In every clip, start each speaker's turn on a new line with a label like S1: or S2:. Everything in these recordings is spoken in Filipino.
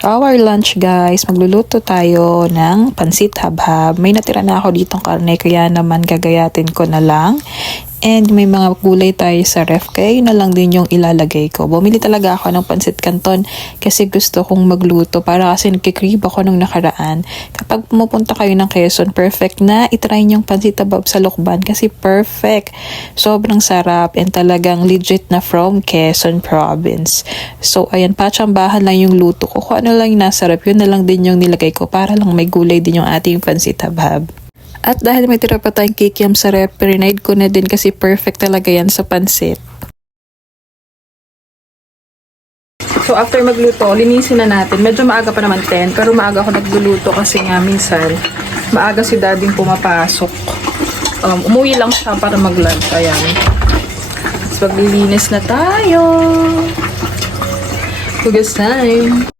S1: our lunch guys, magluluto tayo ng pansit habhab. May natira na ako ditong karne kaya naman gagayatin ko na lang. And may mga gulay tayo sa ref kaya yun na lang din yung ilalagay ko. Bumili talaga ako ng pansit canton kasi gusto kong magluto para kasi nagkikrib ako nung nakaraan. Kapag pumupunta kayo ng Quezon, perfect na itry yung pansit habhab sa Lokban kasi perfect. Sobrang sarap and talagang legit na from Quezon province. So ayan, patsambahan lang yung luto ko. Kung ano lang yung nasarap, yun na lang din yung nilagay ko para lang may gulay din yung ating pansit habhab. At dahil may tira pa tayong kikiam sa rep, rinaid ko na din kasi perfect talaga yan sa pansit. So after magluto, linisin na natin. Medyo maaga pa naman 10, pero maaga ako nagluluto kasi nga minsan maaga si dading pumapasok. Um, umuwi lang siya para mag-lunch. Ayan. Tapos maglilinis na tayo. Hugas time.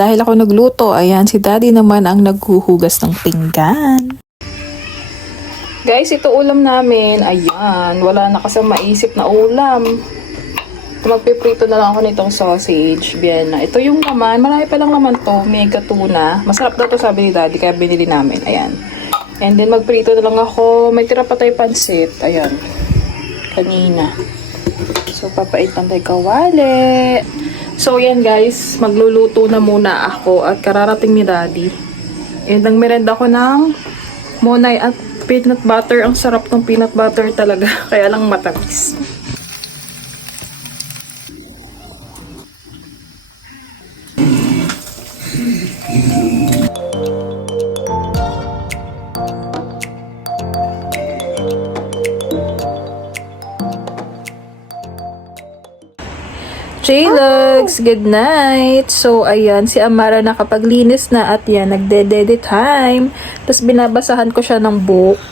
S1: Dahil ako nagluto, ayan, si daddy naman ang naghuhugas ng pinggan. Guys, ito ulam namin. Ayan, wala na kasi maisip na ulam. Magpiprito na lang ako nitong sausage, Vienna. Ito yung laman, marami pa lang naman to, mega tuna. Masarap daw to sabi ni daddy, kaya binili namin. Ayan. And then magprito na lang ako. May tira pa tayo pansit. Ayan. Kanina. Papait lang tayo kawali. So, yan guys. Magluluto na muna ako at kararating ni daddy. And ang merenda ko ng monay at peanut butter. Ang sarap ng peanut butter talaga. Kaya lang matamis. J-Lugs, good night! So, ayan, si Amara nakapaglinis na at yan, nagde-dede time. Tapos binabasahan ko siya ng book.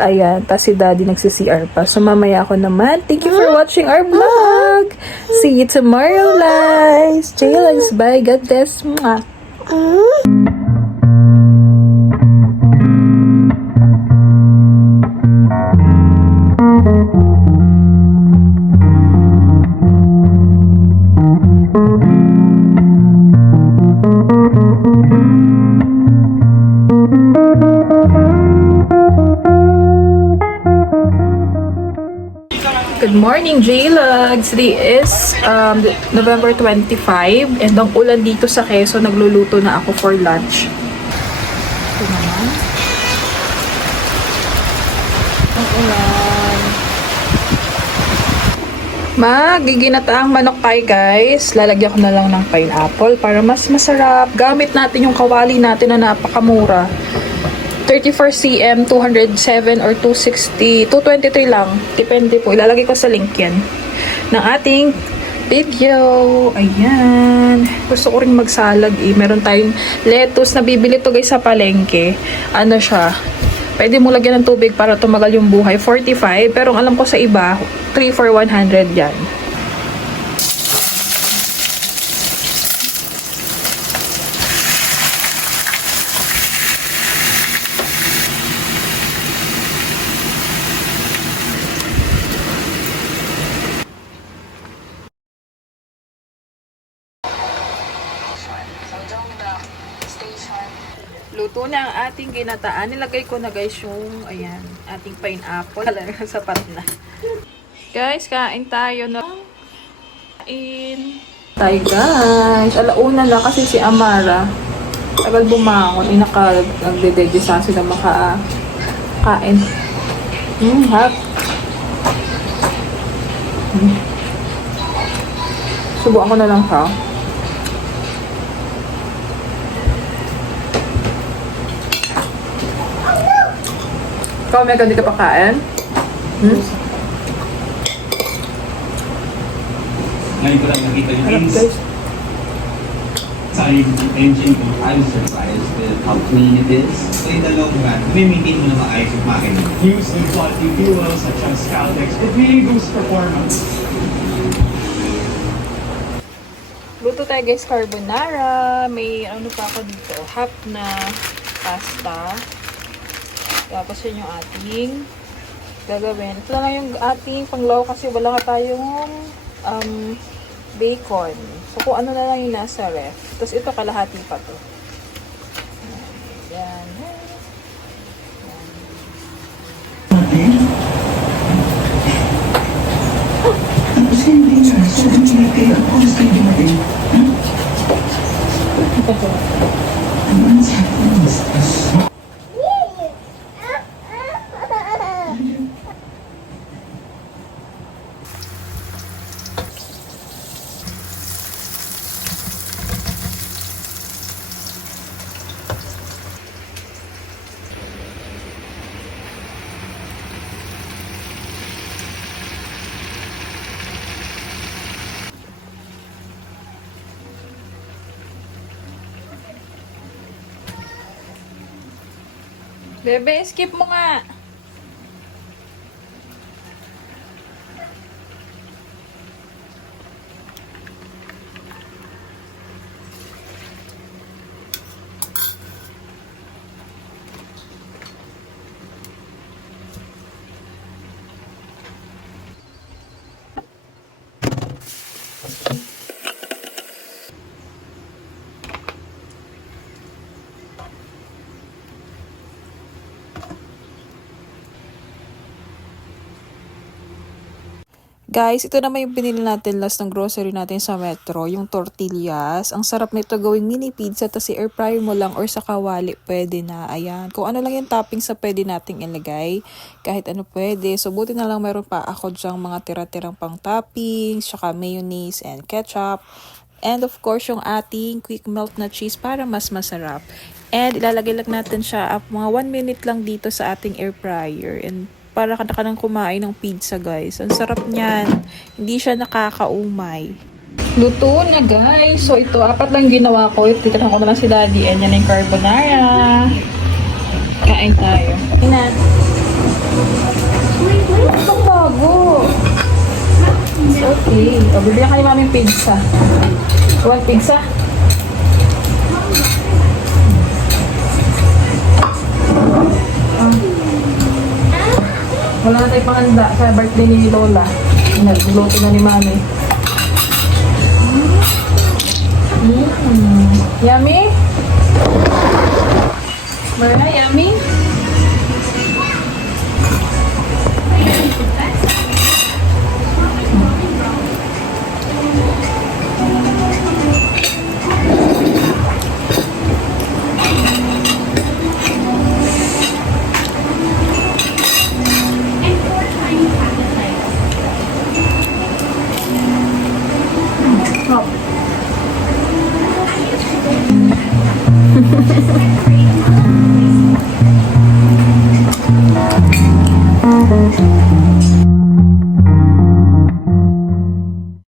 S1: Ayan, tapos si Daddy nagsi-CR pa. So, mamaya ako naman. Thank you for watching our vlog! See you tomorrow, guys! J-Lugs, bye! God bless! Mwah. Good morning, J-Lugs! Today is um, November 25 and ang ulan dito sa Quezon, nagluluto na ako for lunch. Ito naman. Ang ulan. Magiginataang manok tayo guys. Lalagyan ko na lang ng pineapple para mas masarap. Gamit natin yung kawali natin na napakamura. 34 cm, 207 or 260, 223 lang. Depende po. Ilalagay ko sa link yan ng ating video. Ayan. Gusto ko rin magsalad eh. Meron tayong lettuce na bibili to guys sa palengke. Ano siya? Pwede mo lagyan ng tubig para tumagal yung buhay. 45. Pero ang alam ko sa iba, 3 for 100 yan. Luto na ang ating ginataan. Nilagay ko na guys yung, ayan, ating pineapple. Talaga sapat na. Guys, kain tayo na. Kain. Tayo guys. Alauna na kasi si Amara. Tagal bumangon. Inaka, nagde-deje sa sila maka kain. Hmm, hot. Hmm. Subukan ko na lang siya. Ikaw, Mega, hindi ka pa kain? Hmm? Ngayon ko lang nakita yung Harap guys. Sa yung engine ko. I'm surprised with how clean it is. So yung dalawang brand, may maintain mo na maayos yung makina. Used with quality fuels such as Caltex. It really boosts performance. Luto tayo guys, carbonara. May ano pa ako dito, half na pasta. Tapos yun yung ating gagawin. Ito na lang yung ating panglaw kasi wala ka tayong um, bacon. So kung ano na lang yung nasa ref. Tapos ito kalahati pa to. Yan. Bebe, skip mo nga. Guys, ito naman yung pinili natin last ng grocery natin sa Metro, yung tortillas. Ang sarap nito gawing mini pizza, tapos air fryer mo lang or sa kawali, pwede na. Ayan, kung ano lang yung toppings sa pwede nating ilagay, kahit ano pwede. So, buti na lang meron pa ako dyang mga tira-tirang pang toppings, saka mayonnaise and ketchup. And of course, yung ating quick melt na cheese para mas masarap. And ilalagay lang natin siya up mga 1 minute lang dito sa ating air fryer. And para ka na ka kumain ng pizza, guys. Ang sarap niyan. Hindi siya nakakaumay. Luto na, guys. So, ito, apat lang ginawa ko. Titignan ko na lang si Daddy. And yan yung carbonara. Kain tayo. Ina. Itong bago. Okay. O, bibigyan kayo maming pizza. One pizza? Wala na tayong panganda sa birthday ni Lola. Nagluto na ni Mami. Mm. Yummy? Mara, yummy?